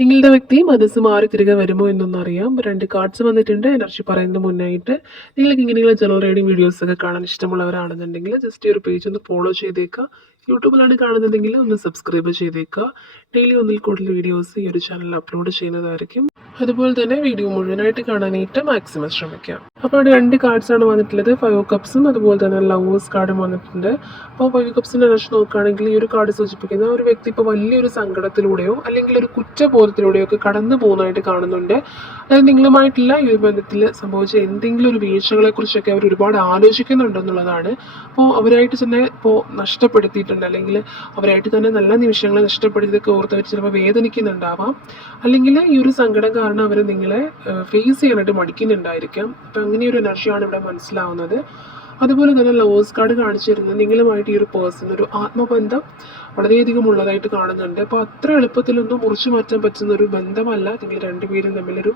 നിങ്ങളുടെ വ്യക്തി മനസ്സ് മാറി തിരികെ വരുമോ എന്നൊന്നറിയാം. 2 കാർഡ്സ് വന്നിട്ടുണ്ട്. എനർജി പറയുന്നതിന് മുന്നായിട്ട് നിങ്ങൾക്ക് ഇങ്ങനെയുള്ള ജനറൽ റീഡിംഗ് വീഡിയോസൊക്കെ കാണാൻ ഇഷ്ടമുള്ളവരാണെന്നുണ്ടെങ്കിൽ ജസ്റ്റ് ഈ ഒരു പേജ് ഒന്ന് ഫോളോ ചെയ്തേക്കുക. യൂട്യൂബിലാണ് കാണുന്നതെങ്കിൽ ഒന്ന് സബ്സ്ക്രൈബ് ചെയ്തേക്കുക. ഡെയിലി ഒന്നിൽ കൂടുതൽ വീഡിയോസ് ഈ ഒരു ചാനലിൽ അപ്ലോഡ് ചെയ്യുന്നതായിരിക്കും. അതുപോലെ തന്നെ വീഡിയോ മുഴുവനായിട്ട് കാണാനായിട്ട് മാക്സിമം ശ്രമിക്കാം. അപ്പോൾ അവിടെ 2 കാർഡ്സാണ് വന്നിട്ടുള്ളത്. 5 ഓഫ് കപ്സും അതുപോലെ തന്നെ ലവേഴ്സ് കാർഡും വന്നിട്ടുണ്ട്. അപ്പോൾ 5 കപ്സിൻ്റെ എനർജി നോക്കുകയാണെങ്കിൽ ഈ ഒരു കാർഡ് സൂചിപ്പിക്കുന്ന ഒരു വ്യക്തി ഇപ്പോൾ വലിയൊരു സങ്കടത്തിലൂടെയോ അല്ലെങ്കിൽ ഒരു കുറ്റബോധത്തിലൂടെയോ ഒക്കെ കടന്നു പോകുന്നതായിട്ട് കാണുന്നുണ്ട്. അതായത് നിങ്ങളുമായിട്ടുള്ള ഈ ഒരു ബന്ധത്തിൽ സംഭവിച്ച എന്തെങ്കിലും ഒരു വീഴ്ചകളെക്കുറിച്ചൊക്കെ അവർ ഒരുപാട് ആലോചിക്കുന്നുണ്ടെന്നുള്ളതാണ്. അപ്പോൾ അവരായിട്ട് തന്നെ ഇപ്പോൾ നഷ്ടപ്പെടുത്തിയിട്ടുണ്ട്, അല്ലെങ്കിൽ അവരായിട്ട് തന്നെ നല്ല നിമിഷങ്ങളെ നഷ്ടപ്പെടുത്തിയതൊക്കെ ഓർത്ത് അവർ ചിലപ്പോൾ വേദനിക്കുന്നുണ്ടാവാം. അല്ലെങ്കിൽ ഈ ഒരു സങ്കടം കാരണം അവർ നിങ്ങളെ ഫേസ് ചെയ്യാനായിട്ട് മടിക്കുന്നുണ്ടായിരിക്കാം. അപ്പം അങ്ങനെയൊരു എനർജിയാണ് ഇവിടെ മനസ്സിലാവുന്നത്. അതുപോലെ തന്നെ ലവേഴ്സ് കാർഡ് കാണിച്ചു തരുന്നത് നിങ്ങളുമായിട്ട് ഈ ഒരു പേഴ്സൺ ഒരു ആത്മബന്ധം വളരെയധികം ഉള്ളതായിട്ട് കാണുന്നുണ്ട്. അപ്പോൾ അത്ര എളുപ്പത്തിലൊന്നും മുറിച്ചു മാറ്റാൻ പറ്റുന്ന ഒരു ബന്ധമല്ല. നിങ്ങൾ രണ്ടുപേരും തമ്മിലൊരു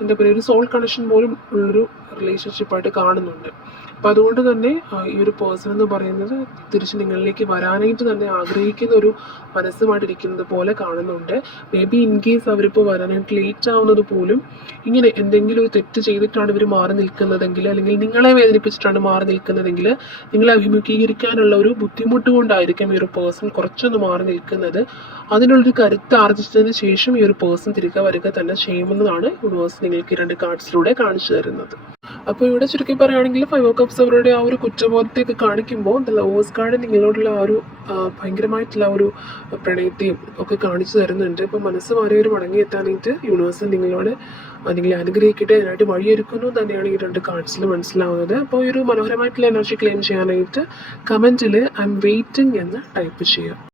എന്താ പറയുക, ഒരു സോൾ കണക്ഷൻ പോലും ഉള്ളൊരു റിലേഷൻഷിപ്പായിട്ട് കാണുന്നുണ്ട്. അപ്പോൾ അതുകൊണ്ട് തന്നെ ഈ ഒരു പേഴ്സൺ എന്ന് പറയുന്നത് തിരിച്ച് നിങ്ങളിലേക്ക് വരാനായിട്ട് തന്നെ ആഗ്രഹിക്കുന്ന ഒരു മനസ്സുമായിട്ടിരിക്കുന്നത് പോലെ കാണുന്നുണ്ട്. മേ ബി ഇൻ കേസ് അവരിപ്പോൾ വരാനായിട്ട് ലേറ്റ് ആവുന്നത് പോലും ഇങ്ങനെ എന്തെങ്കിലും ഒരു തെറ്റ് ചെയ്തിട്ടാണ് ഇവർ മാറി നിൽക്കുന്നതെങ്കിൽ, അല്ലെങ്കിൽ നിങ്ങളെ വേദനിപ്പിച്ചിട്ടാണ് മാറി നിൽക്കുന്നതെങ്കിൽ നിങ്ങളെ അഭിമുഖീകരിക്കാനുള്ള ഒരു ബുദ്ധിമുട്ട് കൊണ്ടായിരിക്കും ഈ ഒരു പേഴ്സൺ കുറച്ചൊന്ന് മാറി നിൽക്കുന്നത്. അതിനുള്ളൊരു കരുത്ത് ആർജിച്ചതിന് ശേഷം ഈ ഒരു പേഴ്സൺ തിരികെ വരിക തന്നെ ചെയ്യുമെന്നതാണ് യൂണിവേഴ്സ് നിങ്ങൾക്ക് 2 കാർഡ്സിലൂടെ കാണിച്ചു തരുന്നത്. അപ്പോൾ ഇവിടെ ചുരുക്കി പറയുകയാണെങ്കിൽ 5 ഓഫ് കപ്സ് അവരുടെ ആ ഒരു കുറ്റബോധത്തെയൊക്കെ കാണിക്കുമ്പോൾ ദ ലവേഴ്സ് കാർഡ് നിങ്ങളോടുള്ള ആ ഒരു ഭയങ്കരമായിട്ടുള്ള ഒരു പ്രണയത്തെയും ഒക്കെ കാണിച്ചു തരുന്നുണ്ട്. ഇപ്പോൾ മനസ്സ് മാറിയവർ മടങ്ങിയെത്താനായിട്ട് യൂണിവേഴ്സ് നിങ്ങളോട് നിങ്ങളെ അനുഗ്രഹിക്കട്ടെ, അതിനായിട്ട് വഴിയൊരുക്കുന്നു തന്നെയാണ് ഈ 2 കാർഡ്സിൽ മനസ്സിലാവുന്നത്. അപ്പോൾ ഈ ഒരു മനോഹരമായിട്ടുള്ള എനർജി ക്ലെയിം ചെയ്യാനായിട്ട് കമൻറ്റിൽ ഐ എം വെയിറ്റിംഗ് എന്ന് ടൈപ്പ് ചെയ്യുക.